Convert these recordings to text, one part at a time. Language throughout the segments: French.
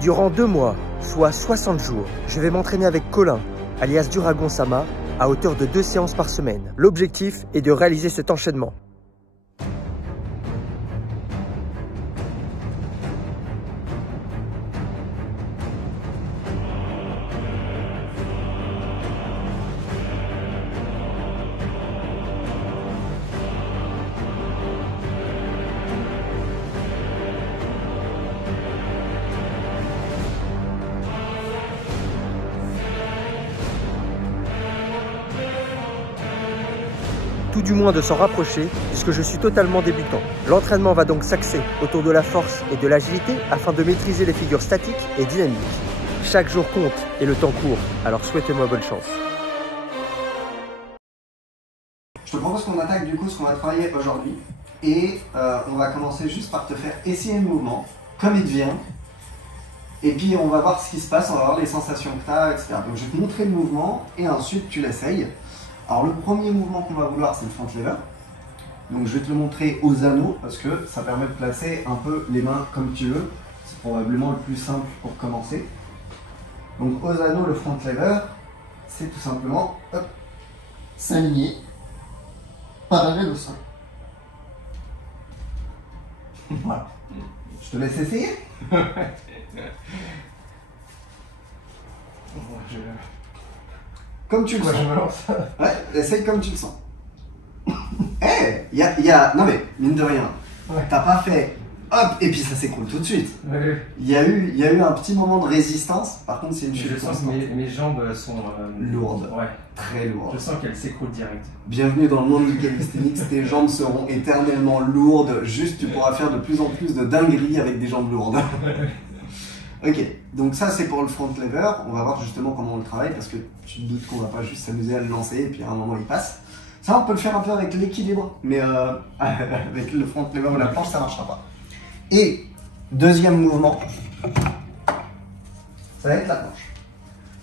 Durant 2 mois, soit 60 jours, je vais m'entraîner avec Colin, alias Duragon Sama, à hauteur de 2 séances par semaine. L'objectif est de réaliser cet enchaînement. Tout du moins de s'en rapprocher, puisque je suis totalement débutant. L'entraînement va donc s'axer autour de la force et de l'agilité afin de maîtriser les figures statiques et dynamiques. Chaque jour compte et le temps court, alors souhaitez-moi bonne chance. Je te propose qu'on attaque du coup ce qu'on va travailler aujourd'hui et on va commencer juste par te faire essayer le mouvement comme il te vient et puis on va voir ce qui se passe, on va voir les sensations que tu as, etc. Donc je vais te montrer le mouvement et ensuite tu l'essayes. Alors le premier mouvement qu'on va vouloir, c'est le front lever. Donc je vais te le montrer aux anneaux parce que ça permet de placer un peu les mains comme tu veux. C'est probablement le plus simple pour commencer. Donc aux anneaux, le front lever, c'est tout simplement s'aligner parallèle au sol. Voilà. Je te laisse essayer. Comme tu le sens. Je me lance. Ouais, essaye comme tu le sens. Non mais, mine de rien, ouais. T'as pas fait hop et puis ça s'écroule tout de suite. Ouais. Il y a eu un petit moment de résistance, par contre c'est une chute Je sens que mes jambes sont lourdes. Ouais. Très lourdes. Je sens qu'elles s'écroulent direct. Bienvenue dans le monde du calisthenics, tes jambes seront éternellement lourdes, juste tu pourras faire de plus en plus de dingueries avec des jambes lourdes. Ok, donc ça c'est pour le front lever, on va voir justement comment on le travaille parce que tu te doutes qu'on va pas juste s'amuser à le lancer et puis à un moment il passe. Ça on peut le faire un peu avec l'équilibre, mais avec le front lever ou la planche ça marchera pas. Et deuxième mouvement, ça va être la planche.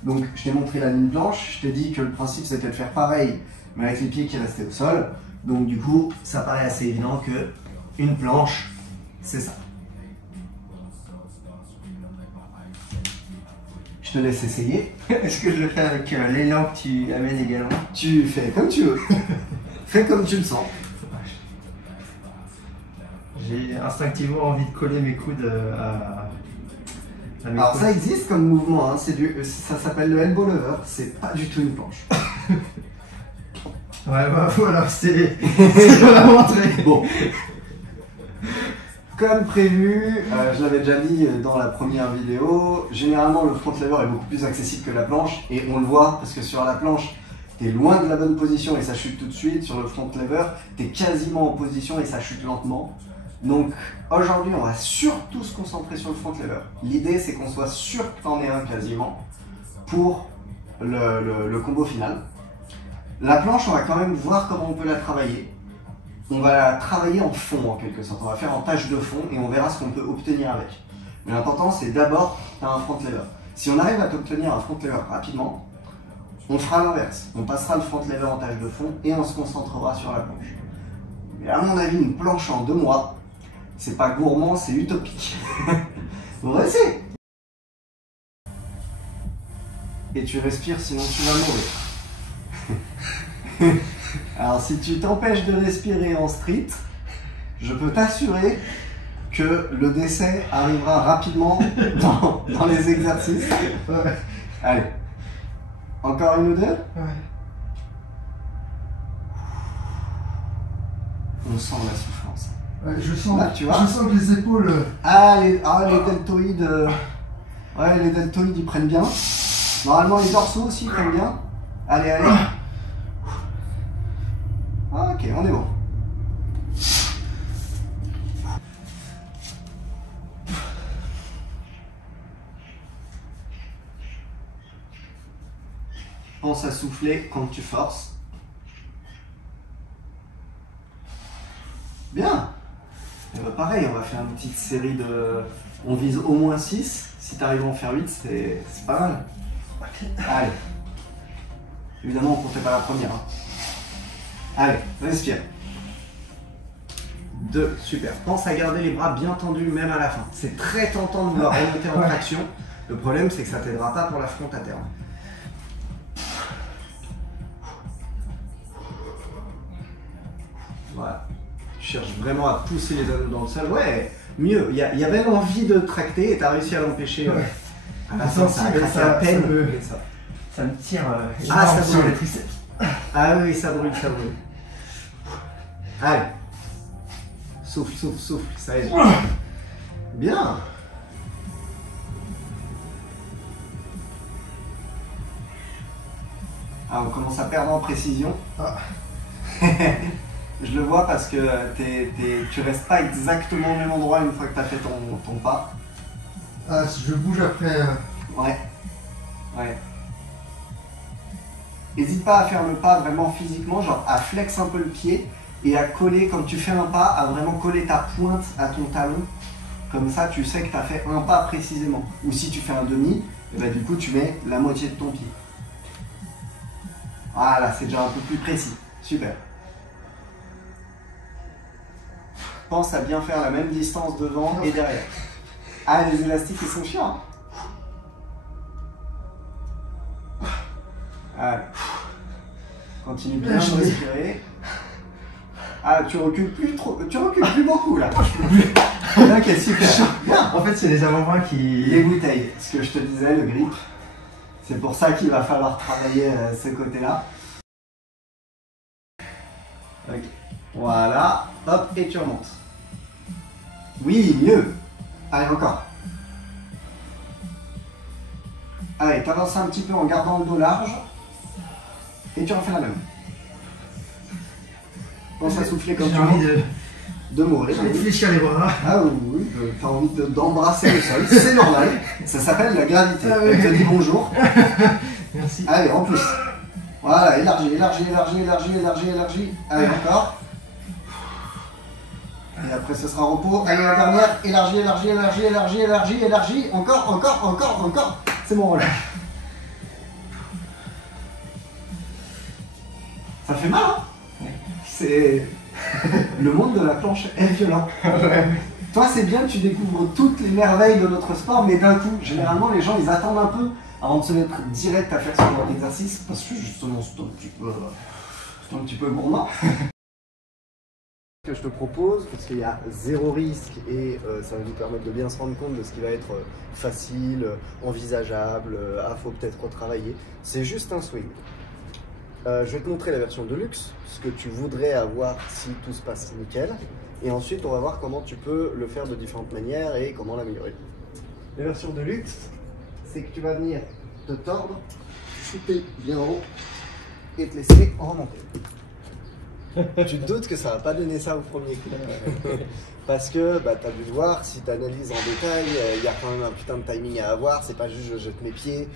Donc je t'ai montré la ligne planche, je t'ai dit que le principe c'était de faire pareil mais avec les pieds qui restaient au sol. Donc du coup ça paraît assez évident que une planche c'est ça. Je te laisse essayer. Est-ce que je le fais avec l'élan que tu amènes également? Tu fais comme tu veux. Fais comme tu le sens. J'ai instinctivement envie de coller mes coudes à mes Alors coudes. ça existe comme mouvement, hein. Ça s'appelle le elbow lever, c'est pas du tout une planche. Ouais bah voilà, c'est vraiment très Bon. Comme prévu, je l'avais déjà dit dans la première vidéo, généralement le front lever est beaucoup plus accessible que la planche et on le voit parce que sur la planche, tu es loin de la bonne position et ça chute tout de suite. Sur le front lever, tu es quasiment en position et ça chute lentement. Donc aujourd'hui, on va surtout se concentrer sur le front lever. L'idée, c'est qu'on soit sûr que tu en aies un quasiment pour le combo final. La planche, on va quand même voir comment on peut la travailler. On va la travailler en fond en quelque sorte, on va faire en tâche de fond et on verra ce qu'on peut obtenir avec. Mais l'important c'est d'abord tu as un front lever. Si on arrive à t'obtenir un front lever rapidement, on fera l'inverse. On passera le front lever en tâche de fond et on se concentrera sur la planche. Mais à mon avis, une planche en 2 mois, c'est pas gourmand, c'est utopique. On va essayer. Et tu respires sinon tu vas mourir. Alors si tu t'empêches de respirer en street, je peux t'assurer que le décès arrivera rapidement dans les exercices. Ouais. Allez, encore une ou deux? Ouais. On sent la souffrance. Ouais, je sens, là, tu vois, je sens que les épaules... les deltoïdes, ouais, les deltoïdes ils prennent bien. Normalement les dorsaux aussi ils prennent bien. Allez, allez. Ok, on est bon. Pense à souffler quand tu forces. Bien. Et bah pareil, on va faire une petite série de... On vise au moins 6. Si tu arrives à en faire 8, c'est pas mal. Allez. Évidemment, on comptait pas la première. Hein. Allez, respire. 2, super. Pense à garder les bras bien tendus même à la fin. C'est très tentant de vouloir remonter en traction. Le problème, c'est que ça t'aidera pas pour la fronte à terme. Voilà. Tu cherches vraiment à pousser les anneaux dans le sol. Ouais, mieux. Il y avait l'envie de tracter et tu as réussi à l'empêcher. Ouais. Ah, ça à peine. Ça me tire ça sur brûle. les triceps. Ah oui, ça brûle, ça brûle. Allez. Souffle, souffle, souffle, ça aide. Bien. Ah, on commence à perdre en précision. Ah. Je le vois parce que tu restes pas exactement au même endroit une fois que tu as fait ton pas. Ah, je bouge après. Ouais. Ouais. N'hésite pas à faire le pas vraiment physiquement, genre à flex un peu le pied et à coller, comme tu fais un pas, à vraiment coller ta pointe à ton talon. Comme ça, tu sais que tu as fait un pas précisément. Ou si tu fais un demi, et ben, du coup, tu mets la moitié de ton pied. Voilà, c'est déjà un peu plus précis. Super. Pense à bien faire la même distance devant et derrière. Ah, les élastiques, ils sont chiants. Allez. Continue bien de respirer. Ah, tu recules plus trop, tu recules plus beaucoup là. Ok, super. Bien. En fait, c'est les avant-bras qui. Les bouteilles, ce que je te disais, le grip. C'est pour ça qu'il va falloir travailler ce côté-là. Ok. Voilà. Hop, et tu remontes. Oui, mieux. Allez, encore. Allez, tu avances un petit peu en gardant le dos large. Et tu refais la même. Pense à souffler comme tu veux. De mourir. J'ai envie de fléchir les bras. Ah oui, t'as envie d'embrasser le sol, c'est normal. Ça s'appelle la gravité. Elle te dit bonjour. Merci. Allez, en plus. Voilà, élargis, élargis, élargis, élargis, élargis, élargis. Allez, encore. Et après, ce sera repos. Allez, la dernière. Élargis, élargis, élargis, élargis, élargis, élargis. Encore, encore, encore, encore. C'est bon, relâche. Ça fait mal, hein? C'est... Le monde de la planche est violent. Toi, c'est bien, tu découvres toutes les merveilles de notre sport, mais d'un coup, généralement, les gens, ils attendent un peu avant de se mettre direct à faire ce genre d'exercice, parce que justement, c'est un petit peu gourmand. Ce que je te propose, parce qu'il y a zéro risque et ça va nous permettre de bien se rendre compte de ce qui va être facile, envisageable, faut peut-être retravailler, c'est juste un swing. Je vais te montrer la version de luxe, ce que tu voudrais avoir si tout se passe nickel. Et ensuite, on va voir comment tu peux le faire de différentes manières et comment l'améliorer. La version de luxe, c'est que tu vas venir te tordre, shooter bien haut et te laisser remonter. Tu te doutes que ça va pas donner ça au premier coup. Parce que tu as dû voir, si tu analyses en détail, il y a quand même un putain de timing à avoir. C'est pas juste je jette mes pieds,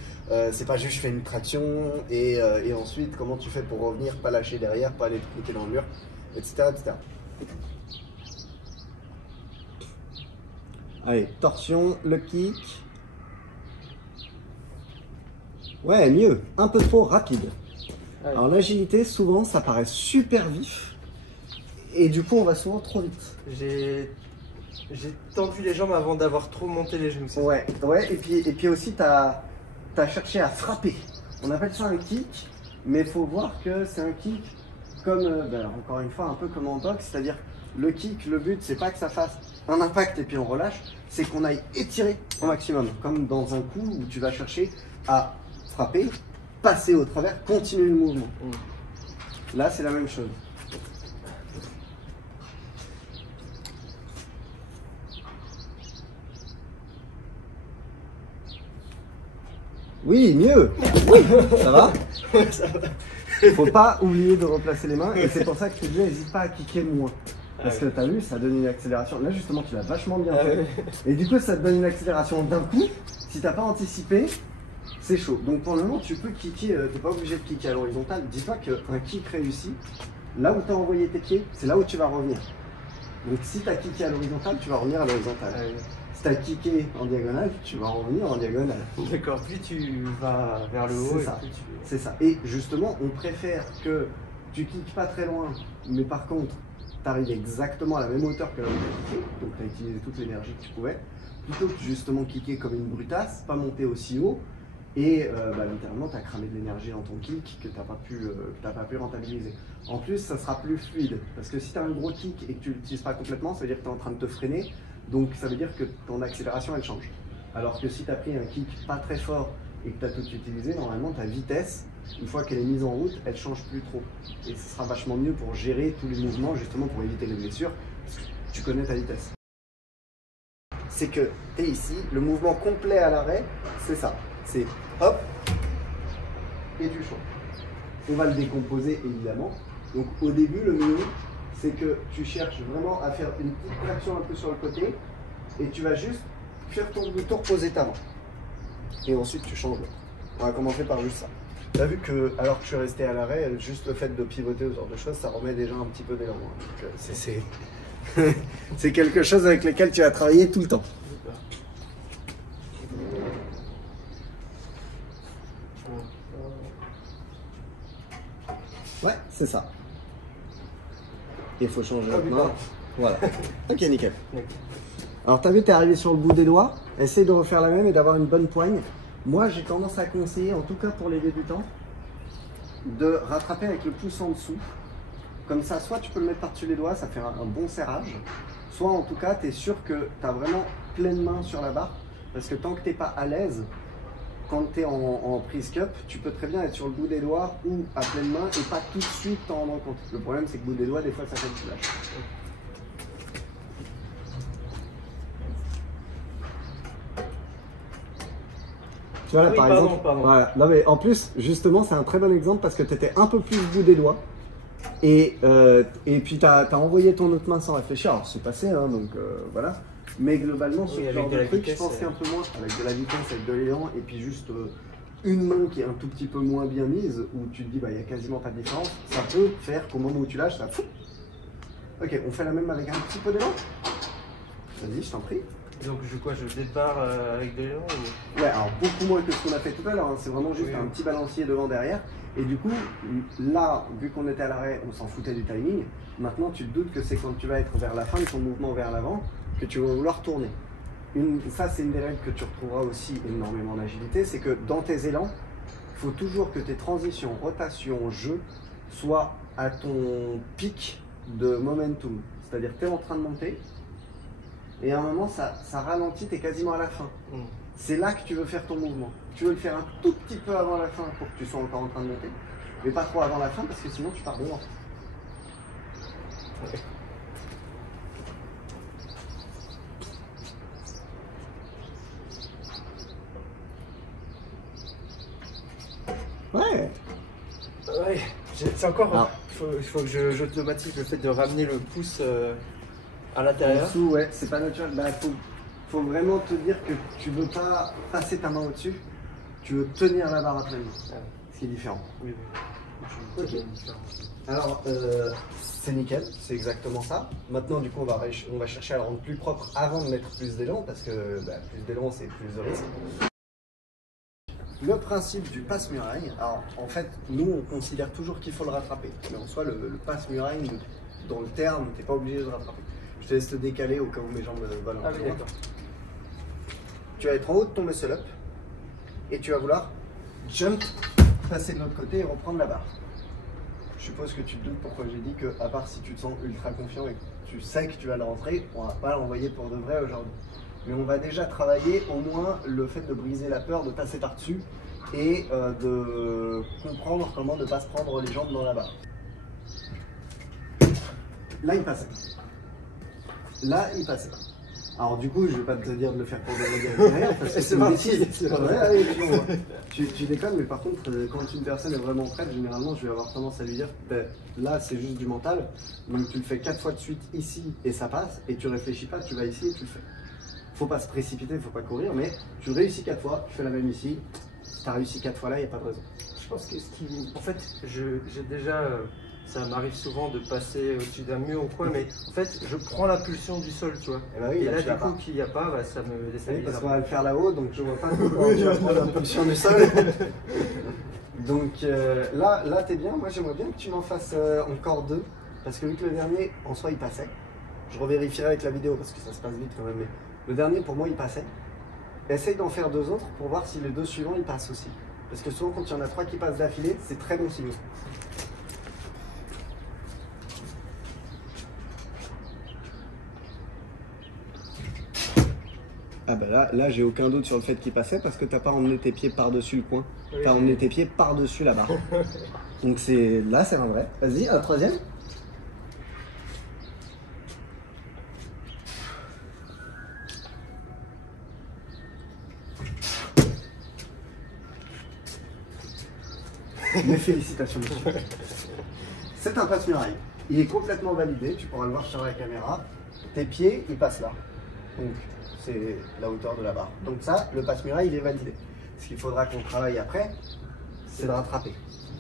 c'est pas juste je fais une traction et ensuite comment tu fais pour revenir, pas lâcher derrière, pas aller te cliquer dans le mur, etc., etc. Allez, torsion, le kick. Ouais, mieux, un peu trop rapide. Alors l'agilité, souvent, ça paraît super vif. Et du coup, on va souvent trop vite. J'ai tendu les jambes avant d'avoir trop monté les genoux. Ouais, ouais, et puis aussi, tu as cherché à frapper. On appelle ça un kick, mais il faut voir que c'est un kick comme, encore une fois, un peu comme en boxe. C'est-à-dire, le kick, le but, c'est pas que ça fasse un impact et puis on relâche, c'est qu'on aille étirer au maximum. Comme dans un coup où tu vas chercher à frapper, passer au travers, continuer le mouvement. Là, c'est la même chose. Oui, mieux. Oui, ça va. Faut pas oublier de replacer les mains et c'est pour ça que je te dis, n'hésite pas à kicker moins. Parce que tu as vu, ça donne une accélération. Là, justement, tu l'as vachement bien fait. Et du coup, ça te donne une accélération d'un coup. Si tu n'as pas anticipé, c'est chaud. Donc pour le moment, tu peux kicker, tu n'es pas obligé de kicker à l'horizontale. Dis-toi qu'un kick réussi, là où tu as envoyé tes pieds, c'est là où tu vas revenir. Donc si tu as kické à l'horizontale, tu vas revenir à l'horizontale. Si tu as kické en diagonale, tu vas revenir en diagonale. D'accord, plus tu vas vers le haut. C'est ça. Et justement, on préfère que tu kicks pas très loin, mais par contre, tu arrives exactement à la même hauteur que là où tu as kické, donc tu as utilisé toute l'énergie que tu pouvais, plutôt que justement kicker comme une brutasse, pas monter aussi haut, et littéralement tu as cramé de l'énergie dans ton kick que tu n'as pas pu rentabiliser. En plus, ça sera plus fluide, parce que si tu as un gros kick et que tu ne l'utilises pas complètement, ça veut dire que tu es en train de te freiner, donc ça veut dire que ton accélération elle change. Alors que si tu as pris un kick pas très fort et que tu as tout utilisé, normalement ta vitesse, une fois qu'elle est mise en route, elle change plus trop. Et ce sera vachement mieux pour gérer tous les mouvements, justement pour éviter les blessures, parce que tu connais ta vitesse. C'est que tu es ici, le mouvement complet à l'arrêt, c'est ça. C'est hop, et tu changes. On va le décomposer évidemment. Donc au début, le mieux, c'est que tu cherches vraiment à faire une petite traction un peu sur le côté, et tu vas juste faire ton tour, poser ta main. Et ensuite tu changes. On va commencer par juste ça. Tu as vu que, alors que je suis resté à l'arrêt, juste le fait de pivoter ou ce genre de choses, ça remet déjà un petit peu d'élan. C'est quelque chose avec lequel tu vas travailler tout le temps. Ouais, c'est ça. Il faut changer notre main. Voilà. Ok, nickel. Alors, tu as vu, tu es arrivé sur le bout des doigts. Essaye de refaire la même et d'avoir une bonne poigne. Moi, j'ai tendance à conseiller, en tout cas pour les débutants, de rattraper avec le pouce en dessous. Comme ça, soit tu peux le mettre par-dessus les doigts, ça fait un bon serrage. Soit, en tout cas, tu es sûr que tu as vraiment pleine main sur la barre. Parce que tant que tu n'es pas à l'aise, quand tu es en prise cup, tu peux très bien être sur le bout des doigts ou à pleine main et pas tout de suite t'en rendre compte. Le problème, c'est que le bout des doigts, des fois, ça fait du flash. Tu vois là, par exemple, voilà. Non, mais en plus, justement, c'est un très bon exemple parce que tu étais un peu plus au bout des doigts et puis tu as envoyé ton autre main sans réfléchir. Alors, c'est passé, hein, donc voilà. Mais globalement, sur ce genre de truc, je pense qu'un peu moins, avec de la vitesse, avec de l'élan, et puis juste une main qui est un tout petit peu moins bien mise, où tu te dis, bah, il n'y a quasiment pas de différence, ça peut faire qu'au moment où tu lâches, ça fout. Ok, on fait la même avec un petit peu d'élan. Vas-y, je t'en prie. Donc je débarre avec de l'élan ou... Ouais, alors beaucoup moins que ce qu'on a fait tout à l'heure, hein. C'est vraiment juste un petit balancier devant-derrière. Et du coup, là, vu qu'on était à l'arrêt, on s'en foutait du timing. Maintenant, tu te doutes que c'est quand tu vas être vers la fin de ton mouvement vers l'avant que tu vas vouloir tourner. Ça, c'est une des règles que tu retrouveras aussi énormément en agilité, c'est que dans tes élans, il faut toujours que tes transitions, rotations, jeu soient à ton pic de momentum. C'est-à-dire que tu es en train de monter, et à un moment, ça ralentit, tu es quasiment à la fin. C'est là que tu veux faire ton mouvement. Tu veux le faire un tout petit peu avant la fin pour que tu sois encore en train de monter, mais pas trop avant la fin parce que sinon tu pars de loin. Ouais. Ouais, c'est encore... Il faut que j'automatise le fait de ramener le pouce à l'intérieur. En dessous, ouais, c'est pas naturel. Bah, faut vraiment te dire que tu veux pas passer ta main au-dessus, tu veux tenir la barre à pleine main. Ce qui est différent. Oui. Ok. Alors, c'est nickel, c'est exactement ça. Maintenant, du coup, on va chercher à le rendre plus propre avant de mettre plus d'élan, parce que plus d'élan, c'est plus de risque. Le principe du passe-muraille, alors en fait, nous on considère toujours qu'il faut le rattraper. Mais en soi, le passe-muraille, dans le terme, tu n'es pas obligé de le rattraper. Je te laisse te décaler au cas où mes jambes volent un peu loin. Tu vas être en haut de ton muscle-up et tu vas vouloir jump, passer de l'autre côté et reprendre la barre. Je suppose que tu te doutes pourquoi j'ai dit que, à part si tu te sens ultra confiant et que tu sais que tu vas le rentrer, on ne va pas l'envoyer pour de vrai aujourd'hui. Mais on va déjà travailler au moins le fait de briser la peur de passer par-dessus et de comprendre comment ne pas se prendre les jambes dans la barre. Là, il passait. Là, il passait. Alors du coup, je vais pas te dire de le faire pour de derrière parce que c'est une bêtise. Ouais, allez, tu déconnes, mais par contre, quand une personne est vraiment prête, généralement, je vais avoir tendance à lui dire, là, c'est juste du mental. Donc tu le fais 4 fois de suite ici et ça passe, et tu réfléchis pas, tu vas ici et tu le fais. Faut pas se précipiter, faut pas courir, mais tu réussis 4 fois, tu fais la même ici. Si tu as réussi 4 fois là, il n'y a pas de raison. Je pense que en fait, j'ai déjà, ça m'arrive souvent de passer au-dessus d'un mur ou quoi, mais en fait, je prends la pulsion du sol, tu vois. Et, bah oui, et là, du coup, qu'il n'y a pas, bah, ça me déstabilise. Oui, parce qu'on va le faire là-haut, donc je vois pas pourquoi tu vas prendre la pulsion du sol. Donc là t'es bien. Moi, j'aimerais bien que tu m'en fasses encore 2. Parce que vu que le dernier, en soi, il passait, je revérifierai avec la vidéo parce que ça se passe vite quand même, mais le dernier, pour moi, il passait. Essaye d'en faire 2 autres pour voir si les 2 suivants, ils passent aussi. Parce que souvent, quand il y en a 3 qui passent d'affilée, c'est très bon signe. Ah bah là j'ai aucun doute sur le fait qu'il passait parce que t'as pas emmené tes pieds par-dessus le coin. Oui, T'as emmené tes pieds par-dessus la barre. Donc là c'est un vrai. Vas-y, un troisième. Mes félicitations monsieur. C'est un passe-muraille. Il est complètement validé, tu pourras le voir sur la caméra. Tes pieds, ils passent là. Donc c'est la hauteur de la barre. Donc ça, le passe-muraille, il est validé. Ce qu'il faudra qu'on travaille après, c'est de rattraper.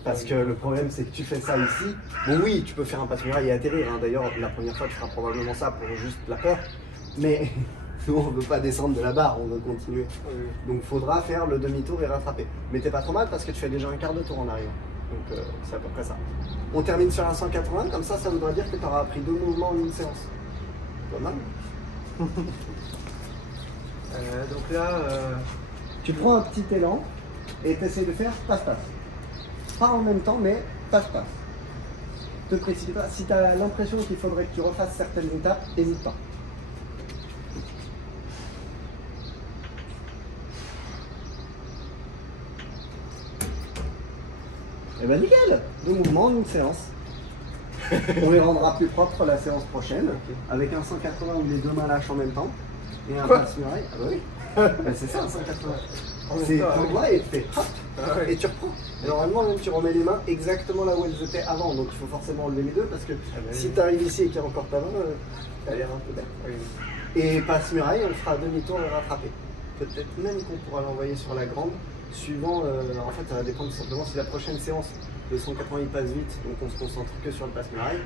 Parce que le problème, c'est que tu fais ça ici. Bon oui, tu peux faire un passe-muraille et atterrir. Hein. D'ailleurs, la première fois, tu feras probablement ça pour juste la peur. Mais nous, on ne veut pas descendre de la barre, on veut continuer. Donc il faudra faire le demi-tour et rattraper. Mais t'es pas trop mal parce que tu fais déjà un quart de tour en arrivant. Donc c'est à peu près ça. On termine sur un 180, comme ça voudra dire que tu auras appris 2 mouvements en une séance. Pas mal. Donc là, Tu prends un petit élan et tu essaies de faire passe-passe. Pas en même temps, mais passe-passe. Te précipite pas. Si tu as l'impression qu'il faudrait que tu refasses certaines étapes, n'hésite pas. Et ben nickel, 2 mouvements en une séance. On les rendra plus propres la séance prochaine, avec un 180 où les 2 mains lâchent en même temps, et un passe-muraille. Ah bah oui, ben, c'est ça un 180. C'est pour là et tu fais hop, et tu reprends. Et normalement même tu remets les mains exactement là où elles étaient avant, donc il faut forcément enlever les 2 parce que si tu arrives ici et qu'il y a encore ta main, ça a l'air un peu bête. Et passe-muraille, on fera demi-tour et rattraper. Peut-être même qu'on pourra l'envoyer sur la grande. Suivant, en fait, ça va dépendre simplement si la prochaine séance, le 180 il passe vite, donc on se concentre que sur le passe-muraille.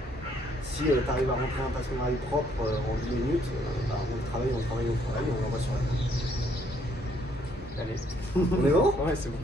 Si tu arrives à rentrer un passe-muraille propre en 10 minutes, bah, on travaille, et on l'envoie sur la grande. allez. On est bon? Ouais, c'est bon.